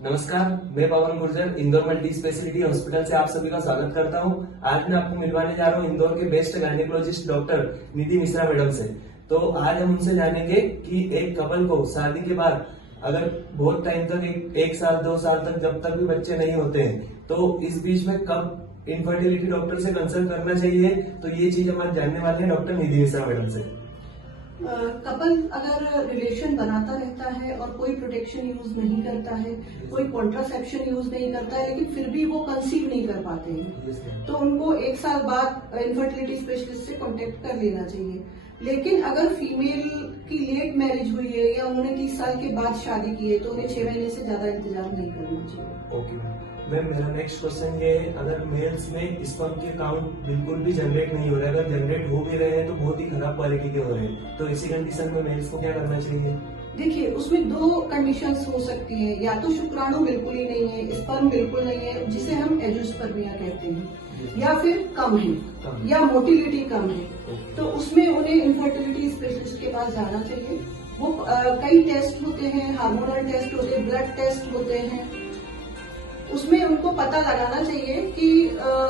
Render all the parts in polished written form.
नमस्कार, मैं Pavan Gurjar Indore multi speciality hospital से आप सभी का स्वागत करता हूं। आज मैं आपको मिलवाने जा रहा हूं इंदौर के बेस्ट गायनेकोलॉजिस्ट डॉक्टर निधि मिश्रा मैडम से। तो आज हम उनसे जानेंगे कि एक कपल को शादी के बाद अगर बहुत टाइम तक एक साल 2 साल तक जब तक भी बच्चे नहीं होते हैं तो इस बीच में कब इनफर्टिलिटी डॉक्टर से कंसल्ट करना चाहिए, तो ये चीज हम आज जानने वाले हैं डॉक्टर निधि मिश्रा मैडम से। कपल अगर रिलेशन बनाता रहता है और कोई प्रोटेक्शन यूज नहीं करता है, कोई कॉन्ट्रासेप्शन यूज नहीं करता है, लेकिन फिर भी वो कंसीव नहीं कर पाते हैं, तो उनको 1 साल बाद इनफर्टिलिटी स्पेशलिस्ट से कांटेक्ट कर लेना चाहिए। लेकिन अगर फीमेल की लेट मैरिज हुई है या उन्होंने 30 साल के बाद शादी की है तो उन्हें 6 महीने से ज्यादा इंतजार नहीं करना चाहिए। ओके मैम, मेरा नेक्स्ट क्वेश्चन ये है, अगर मेल्स में स्पर्म के काउंट बिल्कुल भी जनरेट नहीं हो रहा है, अगर जनरेट हो भी रहे हैं तो बहुत ही खराब क्वालिटी के हो रहे हैं, तो ऐसी कंडीशन में मेल्स को क्या करना चाहिए? देखिए, उसमें 2 कंडीशंस हो सकती हैं, या तो शुक्राणु बिल्कुल ही नहीं है, स्पर्म बिल्कुल नहीं है जिसे हम एंजियोस्पर्मिया कहते हैं, या फिर कम है या मोटिलिटी कम है, तो उसमें उन्हें इनफर्टिलिटी स्पेशलिस्ट के पास जाना चाहिए। वो कई टेस्ट होते हैं, हार्मोनल टेस्ट होते हैं, ब्लड टेस्ट होते हैं, उसमें उनको पता लगाना चाहिए कि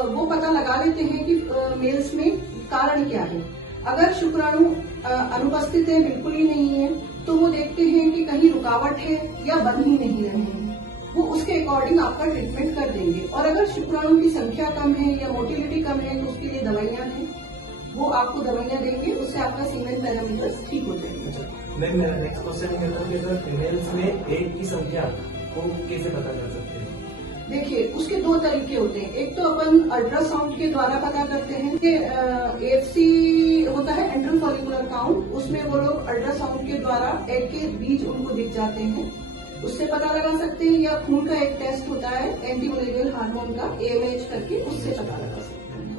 वो पता लगा लेते हैं कि मेल्स में कारण क्या है। अगर शुक्राणु अनुपस्थित है, बिल्कुल ही नहीं है, तो वो देखते हैं कि कहीं रुकावट है या बन ही नहीं रहे हैं, वो उसके अकॉर्डिंग आपका ट्रीटमेंट कर देंगे। और अगर शुक्राणु की संख्या कम है या मोटिलिटी कम है तो उसके लिए दवाइयां हैं, वो आपको दवाइयां देंगे, उससे आपका सीमेन पैरामीटर्स ठीक हो जाएंगे। मैम, मेरा नेक्स्ट क्वेश्चन ये था कि अगर फीमेल्स में एग की संख्या को कैसे पता कर सकते हैं? देखिए, उसके 2 तरीके होते हैं। एक तो अपन अल्ट्रासाउंड के द्वारा पता करते हैं कि AFC होता है, एंट्रल फॉलिकुलर काउंट, उसमें वो लोग अल्ट्रासाउंड के द्वारा एग के बीज उनको दिख जाते हैं, उससे पता लगा सकते हैं। या खून का एक टेस्ट होता है एंटी मलेरियल हार्मोन का, AMH करके, उससे पता लगा सकते हैं।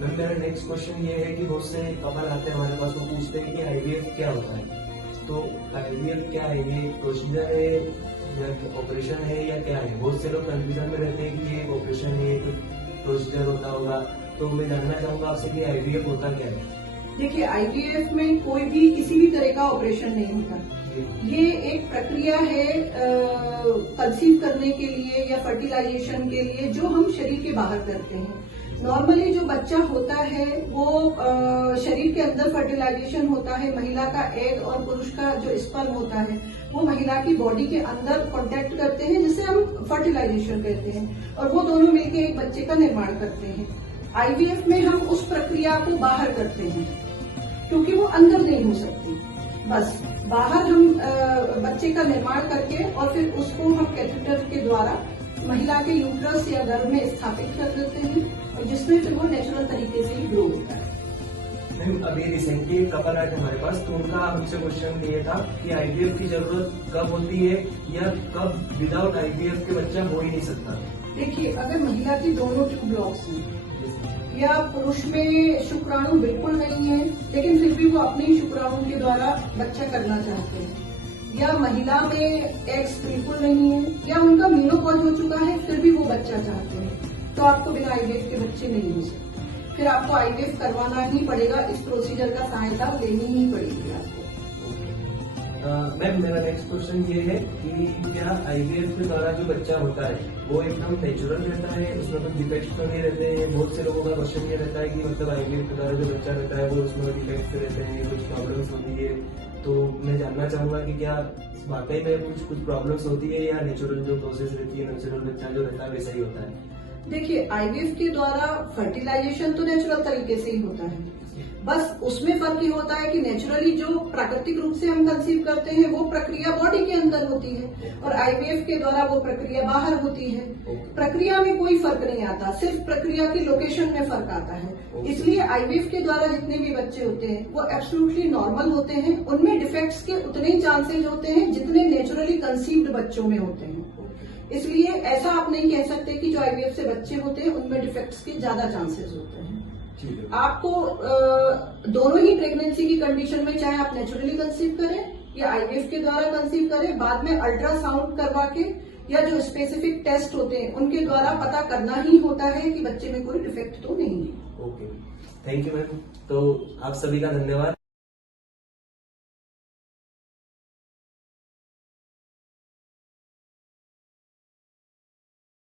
मैम, मेरा नेक्स्ट क्वेश्चन ये है कि बहुत से कपल आते हैं हमारे पास, वो पूछते हैं कि IVF क्या होता है, तो IVF क्या है, ये प्रोसीजर है या ऑपरेशन है या क्या है? बहुत से लोग कंफ्यूजन में रहते हैं कि ये ऑपरेशन है, तो प्रोसीजर होता होगा, तो मैं जानना चाहूंगा आपसे कि IVF होता क्या है? देखिए, IVF में कोई भी किसी भी तरह का ऑपरेशन नहीं होता। ये एक प्रक्रिया है कंसीव करने के लिए या फर्टिलाइजेशन के लिए, जो हम शरीर के बाहर करते हैं। नॉर्मली जो बच्चा होता है वो शरीर के अंदर फर्टिलाइजेशन होता है, महिला का एग और पुरुष का जो स्पर्म होता है वो महिला की बॉडी के अंदर कांटेक्ट करते हैं, जिसे हम फर्टिलाइजेशन कहते हैं, और वो दोनों मिलकर एक बच्चे का निर्माण करते हैं। IVF में हम उस प्रक्रिया को बाहर करते हैं, क्योंकि वो अंदर नहीं हो सकती। बस बाहर हम बच्चे का निर्माण करके और फिर उसको हम कैथेटर के द्वारा महिला के यूट्रस या गर्भ में स्थापित कर देते हैं, और जिसमें फिर वो नेचुरल तरीके से ही ग्रो होता है। मैम, अभी रिसेंटली एक कपल आए हमारे पास, तो उनका हमसे क्वेश्चन ये था कि IVF की जरूरत कब होती है या कब विदाउट IVF के बच्चा हो ही नहीं सकता? देखिए, अगर महिला की दोनों ट्यूब ब्लॉक्स हैं या पुरुष में शुक्राणु बिल्कुल नहीं है लेकिन फिर भी वो अपने ही शुक्राणु के द्वारा बच्चा करना चाहते हैं, या महिला में एग्स बिल्कुल नहीं है, या उनका मेनोपॉज हो चुका है फिर भी वो बच्चा चाहते हैं, तो आपको बिना IVF के बच्चे नहीं हो सकते। फिर आपको IVF करवाना ही पड़ेगा, इस प्रोसीजर का सहायता लेनी ही पड़ेगी आपको। मैम, मेरा नेक्स्ट क्वेश्चन ये है कि क्या IVF के द्वारा जो बच्चा होता है वो एकदम नेचुरल रहता है, उसमें कुछ डिफेक्ट्स तो नहीं रहते हैं? बहुत से लोगों का क्वेश्चन ये रहता है कि मतलब IVF के द्वारा जो बच्चा रहता है वो उसमें डिफेक्ट्स रहते हैं, कुछ प्रॉब्लम्स होती है, तो मैं जानना चाहूंगा कि क्या वाकई में कुछ प्रॉब्लम्स होती है या नेचुरल जो प्रोसेस रहती है, नेचुरल बच्चा जो रहता है वैसा ही होता है? देखिए, IVF के द्वारा फर्टिलाइजेशन तो नेचुरल तरीके से ही होता है, बस उसमें फर्क ये होता है कि नेचुरली जो प्राकृतिक रूप से हम कंसीव करते हैं वो प्रक्रिया बॉडी के अंदर होती है, और IVF के द्वारा वो प्रक्रिया बाहर होती है। प्रक्रिया में कोई फर्क नहीं आता, सिर्फ प्रक्रिया की लोकेशन में फर्क आता है। इसलिए IVF के द्वारा जितने भी बच्चे होते हैं वो एब्सोल्युटली नॉर्मल होते हैं, उनमें डिफेक्ट्स के उतने ही चांसेज होते हैं जितने नेचुरली कंसीव्ड बच्चों में होते हैं। इसलिए ऐसा आप नहीं कह सकते कि जो IVF से बच्चे होते हैं उनमें डिफेक्ट्स के ज्यादा चांसेस होते हैं। आपको दोनों ही प्रेगनेंसी की कंडीशन में, चाहे आप नेचुरली कंसीव करें या IVF के द्वारा कंसीव करें, बाद में अल्ट्रासाउंड करवा के या जो स्पेसिफिक टेस्ट होते हैं उनके द्वारा पता करना ही होता है कि बच्चे में कोई डिफेक्ट तो नहीं है। Okay, thank you ma'am. तो आप सभी का धन्यवाद।